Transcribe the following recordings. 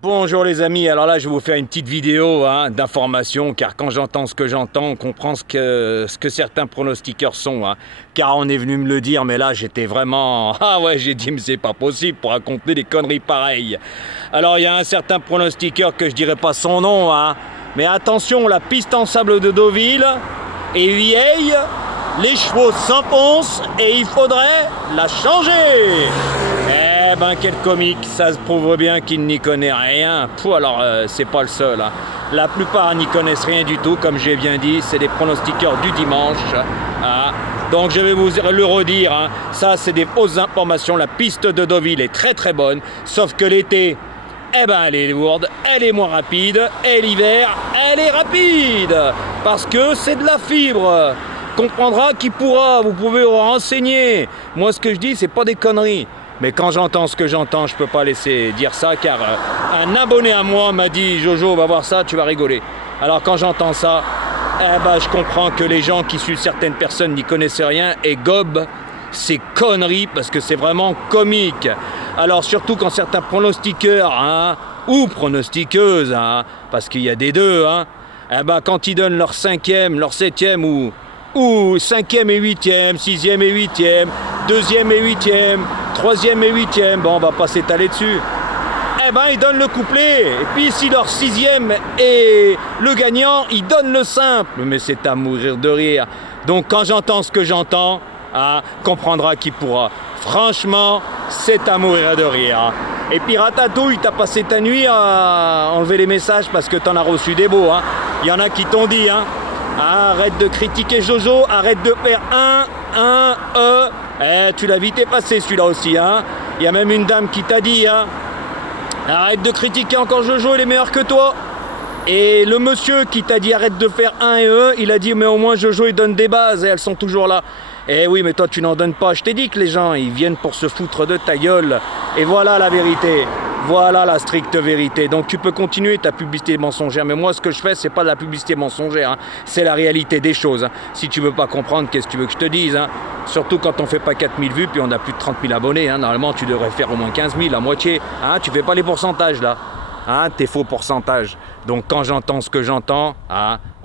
Bonjour les amis, alors là je vais vous faire une petite vidéo d'information, car quand j'entends ce que j'entends, on comprend ce que certains pronostiqueurs sont. Car on est venu me le dire, mais là j'étais vraiment... Ah ouais, j'ai dit mais c'est pas possible pour raconter des conneries pareilles. Alors il y a un certain pronostiqueur que je dirais pas son nom, mais attention, la piste en sable de Deauville est vieille, les chevaux s'enfoncent et il faudrait la changer. Eh ben quel comique, ça se prouve bien qu'il n'y connaît rien. Alors c'est pas le seul. La plupart n'y connaissent rien du tout, comme j'ai bien dit, c'est des pronostiqueurs du dimanche. Donc je vais vous le redire, ça c'est des fausses informations. La piste de Deauville est très très bonne, sauf que l'été, eh ben elle est lourde, elle est moins rapide, et l'hiver, elle est rapide, parce que c'est de la fibre. Comprendra qui pourra, vous pouvez vous renseigner. Moi ce que je dis, c'est pas des conneries. Mais quand j'entends ce que j'entends, je peux pas laisser dire ça, car un abonné à moi m'a dit « Jojo, va voir ça, tu vas rigoler ». Alors quand j'entends ça, je comprends que les gens qui suivent certaines personnes n'y connaissent rien et gobent ces conneries parce que c'est vraiment comique. Alors surtout quand certains pronostiqueurs ou pronostiqueuses, parce qu'il y a des deux, quand ils donnent leur 5e, leur 7e ou 5e et 8e, 6e et 8e, 2e et 8e, 3e et 8e, bon on va pas s'étaler dessus. Ils donnent le couplet, et puis si leur 6e est le gagnant, ils donnent le simple. Mais c'est à mourir de rire. Donc quand j'entends ce que j'entends, comprendra qui pourra. Franchement, c'est à mourir de rire. Et puis Ratatouille, t'as passé ta nuit à enlever les messages parce que t'en as reçu des beaux. Il y en a qui t'ont dit, arrête de critiquer Jojo, arrête de faire tu l'as vite effacé celui-là aussi, Il y a même une dame qui t'a dit, arrête de critiquer encore Jojo, il est meilleur que toi. Et le monsieur qui t'a dit arrête de faire il a dit mais au moins Jojo il donne des bases et elles sont toujours là. Eh oui, mais toi tu n'en donnes pas. Je t'ai dit que les gens ils viennent pour se foutre de ta gueule. Et voilà la vérité. Voilà la stricte vérité. Donc tu peux continuer ta publicité mensongère, mais moi ce que je fais c'est pas de la publicité mensongère, c'est la réalité des choses. Si tu veux pas comprendre, qu'est-ce que tu veux que je te dise, Surtout quand on fait pas 4000 vues puis on a plus de 30 000 abonnés, Normalement tu devrais faire au moins 15 000, la moitié, Tu fais pas les pourcentages là. Tes faux pourcentages. Donc quand j'entends ce que j'entends,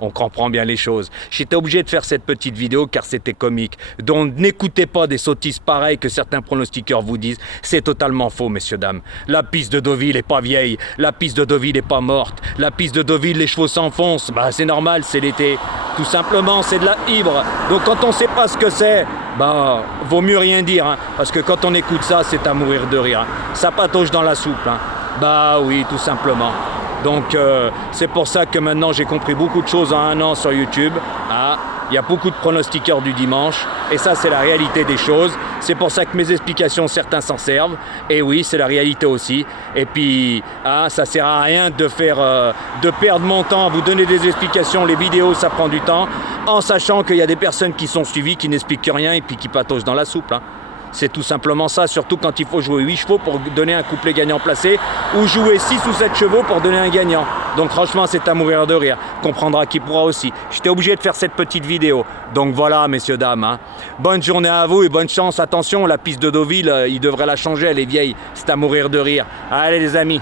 on comprend bien les choses. J'étais obligé de faire cette petite vidéo car c'était comique. Donc n'écoutez pas des sottises pareilles que certains pronostiqueurs vous disent. C'est totalement faux, messieurs, dames. La piste de Deauville est pas vieille. La piste de Deauville est pas morte. La piste de Deauville, les chevaux s'enfoncent. C'est normal, c'est l'été. Tout simplement, c'est de la fibre. Donc quand on sait pas ce que c'est, vaut mieux rien dire. Parce que quand on écoute ça, c'est à mourir de rire. Ça patauge dans la soupe. Oui, tout simplement. Donc c'est pour ça que maintenant j'ai compris beaucoup de choses en 1 an sur YouTube. Il y a beaucoup de pronostiqueurs du dimanche et ça c'est la réalité des choses. C'est pour ça que mes explications, certains s'en servent. Et oui, c'est la réalité aussi. Et puis ça sert à rien de perdre mon temps à vous donner des explications. Les vidéos ça prend du temps, en sachant qu'il y a des personnes qui sont suivies, qui n'expliquent rien et puis qui pataugent dans la soupe. C'est tout simplement ça, surtout quand il faut jouer 8 chevaux pour donner un couplet gagnant placé ou jouer 6 ou 7 chevaux pour donner un gagnant. Donc franchement, c'est à mourir de rire. Comprendra qui pourra aussi. J'étais obligé de faire cette petite vidéo. Donc voilà, messieurs, dames. Bonne journée à vous et bonne chance. Attention, la piste de Deauville, il devrait la changer, elle est vieille. C'est à mourir de rire. Allez les amis.